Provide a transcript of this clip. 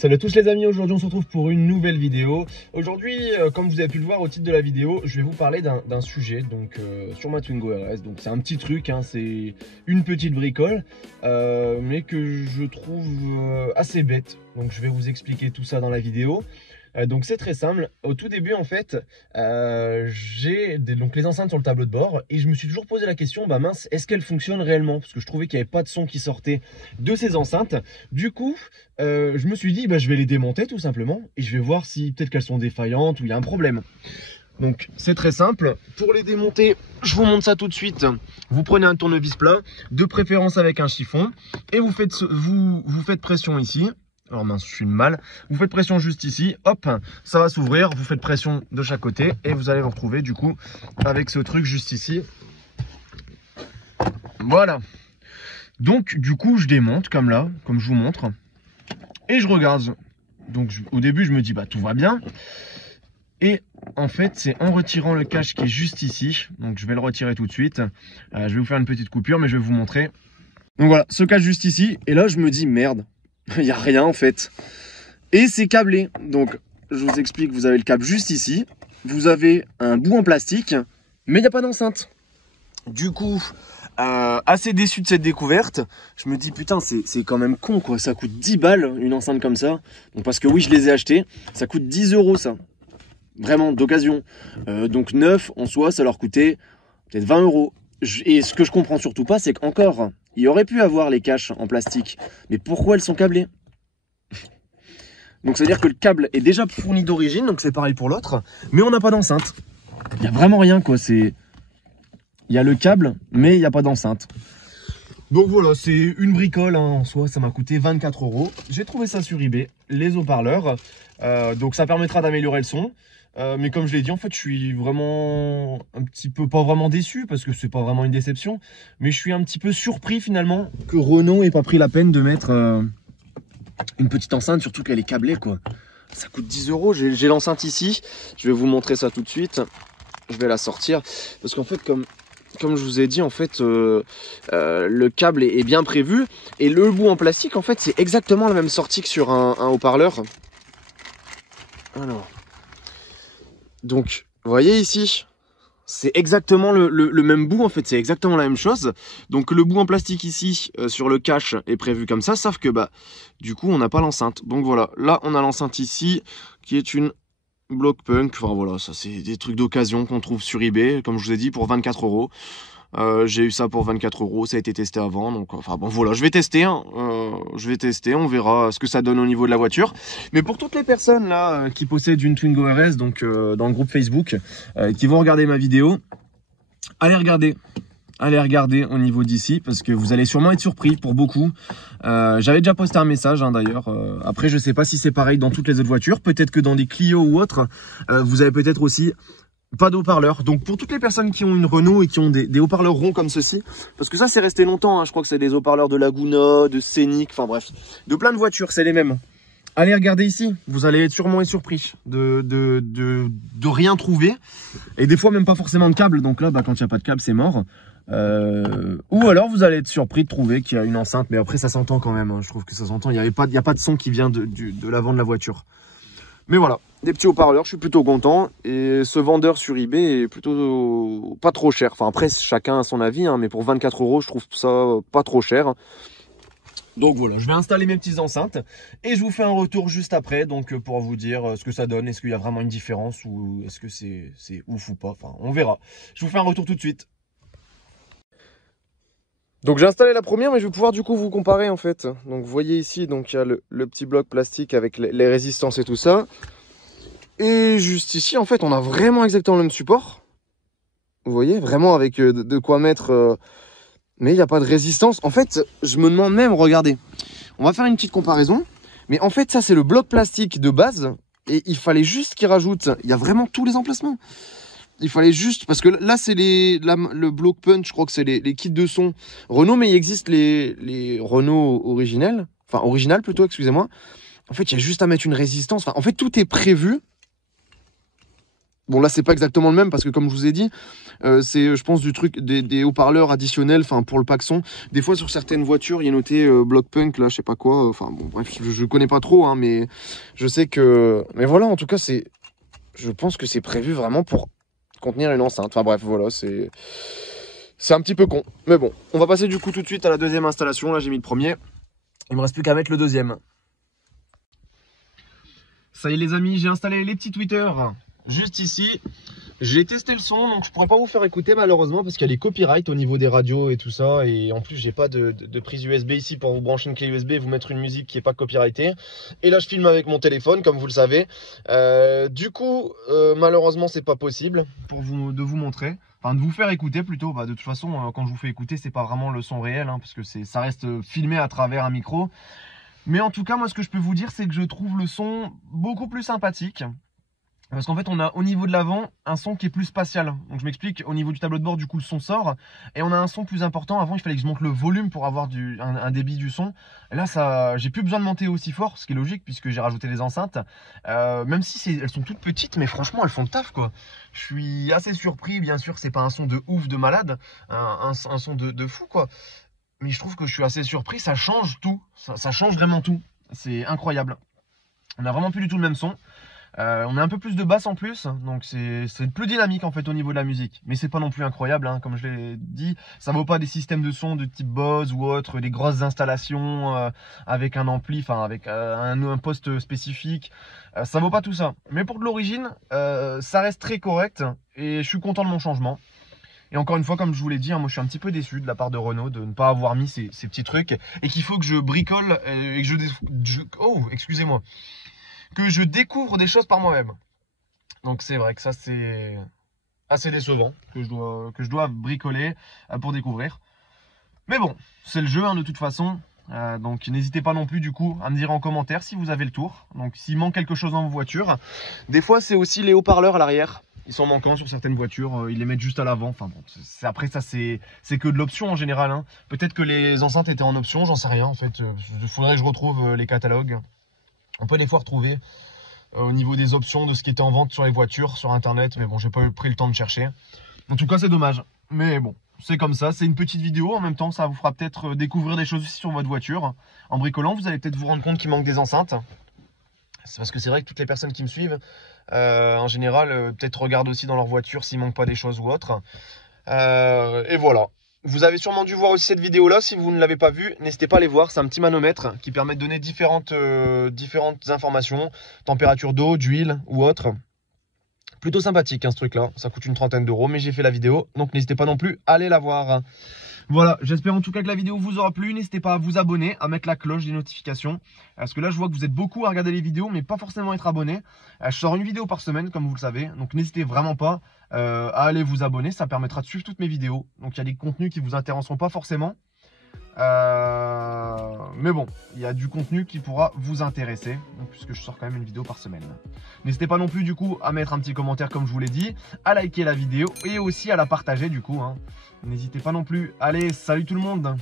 Salut à tous les amis, aujourd'hui on se retrouve pour une nouvelle vidéo. Aujourd'hui, comme vous avez pu le voir au titre de la vidéo, je vais vous parler d'un sujet sur ma Twingo RS. Donc c'est un petit truc, hein, c'est une petite bricole, mais que je trouve assez bête. Donc je vais vous expliquer tout ça dans la vidéo. Donc c'est très simple. Au tout début en fait, j'ai les enceintes sur le tableau de bord et je me suis toujours posé la question, bah mince, est-ce qu'elles fonctionnent réellement? Parce que je trouvais qu'il n'y avait pas de son qui sortait de ces enceintes. Du coup, je me suis dit, bah, je vais les démonter tout simplement et je vais voir si peut-être qu'elles sont défaillantes ou il y a un problème. Donc c'est très simple. Pour les démonter, je vous montre ça tout de suite. Vous prenez un tournevis plat, de préférence avec un chiffon, et vous faites pression ici. Alors mince, je suis mal. Vous faites pression juste ici, hop, ça va s'ouvrir. Vous faites pression de chaque côté et vous allez vous retrouver du coup avec ce truc juste ici. Voilà. Donc du coup, je démonte comme là, comme je vous montre, et je regarde. Donc au début, je me dis bah tout va bien. Et en fait, c'est en retirant le cache qui est juste ici. Donc je vais le retirer tout de suite. Je vais vous faire une petite coupure, mais je vais vous montrer. Donc voilà, ce cache juste ici. Et là, je me dis merde. Il n'y a rien en fait. Et c'est câblé. Donc je vous explique, vous avez le câble juste ici. Vous avez un bout en plastique, mais il n'y a pas d'enceinte. Du coup, assez déçu de cette découverte. Je me dis putain, c'est quand même con quoi. Ça coûte 10 balles une enceinte comme ça. Donc parce que oui, je les ai achetés. Ça coûte 10 € ça. Vraiment d'occasion. Donc neuf en soi, ça leur coûtait peut-être 20 €. Et ce que je comprends surtout pas, c'est qu'encore, il aurait pu avoir les caches en plastique. Mais pourquoi elles sont câblées? Donc c'est à dire que le câble est déjà fourni d'origine, donc c'est pareil pour l'autre, mais on n'a pas d'enceinte. Il n'y a vraiment rien quoi. Il y a le câble, mais il n'y a pas d'enceinte. Donc voilà, c'est une bricole hein, en soi, ça m'a coûté 24 €. J'ai trouvé ça sur eBay, les haut-parleurs. Donc ça permettra d'améliorer le son. Mais comme je l'ai dit, en fait, je suis vraiment un petit peu, pas vraiment déçu, parce que c'est pas vraiment une déception, mais je suis un petit peu surpris finalement que Renault ait pas pris la peine de mettre une petite enceinte, surtout qu'elle est câblée quoi. Ça coûte 10 €, j'ai l'enceinte ici, je vais vous montrer ça tout de suite. Je vais la sortir, parce qu'en fait, comme je vous ai dit, en fait, le câble est bien prévu, et le bout en plastique, en fait, c'est exactement la même sortie que sur un haut-parleur. Alors... Donc, vous voyez ici, c'est exactement le même bout, en fait, c'est exactement la même chose. Donc, le bout en plastique ici, sur le cache, est prévu comme ça, sauf que, bah, du coup, on n'a pas l'enceinte. Donc, voilà, là, on a l'enceinte ici, qui est une Block Punk. Enfin, voilà, ça, c'est des trucs d'occasion qu'on trouve sur eBay, comme je vous ai dit, pour 24 €. J'ai eu ça pour 24 €, ça a été testé avant, donc enfin bon voilà, je vais tester, hein, on verra ce que ça donne au niveau de la voiture. Mais pour toutes les personnes là qui possèdent une Twingo RS, donc dans le groupe Facebook, qui vont regarder ma vidéo, allez regarder au niveau d'ici, parce que vous allez sûrement être surpris pour beaucoup. J'avais déjà posté un message hein, d'ailleurs. Après je sais pas si c'est pareil dans toutes les autres voitures, peut-être que dans des Clio ou autres, vous avez peut-être aussi pas de haut-parleurs. Donc pour toutes les personnes qui ont une Renault et qui ont des haut-parleurs ronds comme ceci, parce que ça c'est resté longtemps, hein, je crois que c'est des haut-parleurs de Laguna, de Scénic, enfin bref, de plein de voitures, c'est les mêmes. Allez regarder ici, vous allez sûrement être surpris de rien trouver, et des fois même pas forcément de câble, donc là bah, quand il n'y a pas de câble c'est mort. Ou alors vous allez être surpris de trouver qu'il y a une enceinte, mais après ça s'entend quand même, hein, je trouve que ça s'entend, il n'y a pas de son qui vient de l'avant de la voiture. Mais voilà, des petits haut-parleurs, je suis plutôt content. Et ce vendeur sur eBay est plutôt pas trop cher. Enfin après, chacun a son avis, hein, mais pour 24 €, je trouve ça pas trop cher. Donc voilà, je vais installer mes petites enceintes et je vous fais un retour juste après, donc pour vous dire ce que ça donne, est-ce qu'il y a vraiment une différence ou est-ce que c'est ouf ou pas. Enfin, on verra. Je vous fais un retour tout de suite. Donc j'ai installé la première, mais je vais pouvoir du coup vous comparer en fait. Donc vous voyez ici, donc il y a le petit bloc plastique avec les résistances et tout ça. Et juste ici, en fait, on a vraiment exactement le même support. Vous voyez, vraiment avec de quoi mettre. Mais il n'y a pas de résistance. En fait, je me demande même, regardez, on va faire une petite comparaison. Mais en fait, ça c'est le bloc plastique de base. Et il fallait juste qu'il rajoute, il y a vraiment tous les emplacements. Il fallait juste, parce que là c'est le block punch, je crois que c'est les kits de son Renault, mais il existe les Renault originels, enfin original plutôt, excusez-moi. En fait, il y a juste à mettre une résistance. Enfin, en fait, tout est prévu Bon, là, c'est pas exactement le même parce que, comme je vous ai dit, c'est, je pense, des haut-parleurs additionnels, enfin, pour le pack son. Des fois, sur certaines voitures, il y a noté Block Punk, là, je sais pas quoi. Enfin, bon, bref, je connais pas trop, hein, mais je sais que. Mais voilà, en tout cas, je pense que c'est prévu vraiment pour contenir une enceinte. Enfin, bref, voilà, c'est un petit peu con. Mais bon, on va passer du coup tout de suite à la deuxième installation. Là, j'ai mis le premier. Il me reste plus qu'à mettre le deuxième. Ça y est, les amis, j'ai installé les petits tweeters juste ici. J'ai testé le son, donc je pourrais pas vous faire écouter malheureusement parce qu'il y a les copyrights au niveau des radios et tout ça. Et en plus, j'ai pas de prise USB ici pour vous brancher une clé USB et vous mettre une musique qui est pas copyrightée. Et là, je filme avec mon téléphone, comme vous le savez. Du coup, malheureusement, c'est pas possible de vous montrer. Enfin, de vous faire écouter plutôt. Bah, de toute façon, quand je vous fais écouter, c'est pas vraiment le son réel, hein, parce que ça reste filmé à travers un micro. Mais en tout cas, moi, ce que je peux vous dire, c'est que je trouve le son beaucoup plus sympathique. Parce qu'en fait, on a au niveau de l'avant un son qui est plus spatial. Donc je m'explique, au niveau du tableau de bord, du coup, le son sort. Et on a un son plus important. Avant, il fallait que je monte le volume pour avoir un débit du son. Et là, j'ai plus besoin de monter aussi fort, ce qui est logique puisque j'ai rajouté des enceintes. Même si elles sont toutes petites, mais franchement, elles font le taf, quoi. Je suis assez surpris, bien sûr, c'est pas un son de ouf, de malade. Un son de fou, quoi. Mais je trouve que je suis assez surpris, ça change tout. Ça change vraiment tout. C'est incroyable. On n'a vraiment plus du tout le même son. On a un peu plus de basse en plus, donc c'est plus dynamique en fait au niveau de la musique. Mais c'est pas non plus incroyable, hein, comme je l'ai dit. Ça vaut pas des systèmes de son de type Bose ou autre, des grosses installations avec un ampli, enfin avec un poste spécifique. Ça vaut pas tout ça. Mais pour de l'origine, ça reste très correct et je suis content de mon changement. Et encore une fois, comme je vous l'ai dit, hein, moi je suis un petit peu déçu de la part de Renault de ne pas avoir mis ces petits trucs et qu'il faut que je bricole et que oh, excusez-moi. Que je découvre des choses par moi-même. Donc c'est vrai que ça c'est assez décevant que je dois bricoler pour découvrir. Mais bon, c'est le jeu hein, de toute façon. Donc n'hésitez pas non plus du coup à me dire en commentaire si vous avez le tour. Donc s'il manque quelque chose dans vos voitures. Des fois c'est aussi les haut-parleurs à l'arrière. Ils sont manquants sur certaines voitures, ils les mettent juste à l'avant. Enfin bon, après ça c'est que de l'option en général. Hein. Peut-être que les enceintes étaient en option, j'en sais rien en fait. Il faudrait que je retrouve les catalogues. On peut des fois retrouver au niveau des options de ce qui était en vente sur les voitures, sur internet, mais bon, j'ai pas pris le temps de chercher. En tout cas, c'est dommage. Mais bon, c'est comme ça, c'est une petite vidéo. En même temps, ça vous fera peut-être découvrir des choses aussi sur votre voiture. En bricolant, vous allez peut-être vous rendre compte qu'il manque des enceintes. C'est parce que c'est vrai que toutes les personnes qui me suivent, en général, peut-être regardent aussi dans leur voiture s'il manque pas des choses ou autre. Et voilà. Vous avez sûrement dû voir aussi cette vidéo là, si vous ne l'avez pas vue, n'hésitez pas à aller voir, c'est un petit manomètre qui permet de donner différentes informations, température d'eau, d'huile ou autre. Plutôt sympathique hein, ce truc là, ça coûte une trentaine d'euros mais j'ai fait la vidéo, donc n'hésitez pas non plus à aller la voir. Voilà, j'espère en tout cas que la vidéo vous aura plu, n'hésitez pas à vous abonner, à mettre la cloche des notifications, parce que là je vois que vous êtes beaucoup à regarder les vidéos mais pas forcément être abonné. Je sors une vidéo par semaine comme vous le savez, donc n'hésitez vraiment pas à aller vous abonner, ça permettra de suivre toutes mes vidéos. Donc il y a des contenus qui vous intéresseront pas forcément, mais bon, il y a du contenu qui pourra vous intéresser, puisque je sors quand même une vidéo par semaine. N'hésitez pas non plus du coup à mettre un petit commentaire comme je vous l'ai dit, à liker la vidéo et aussi à la partager du coup. Hein. N'hésitez pas non plus. Allez, salut tout le monde!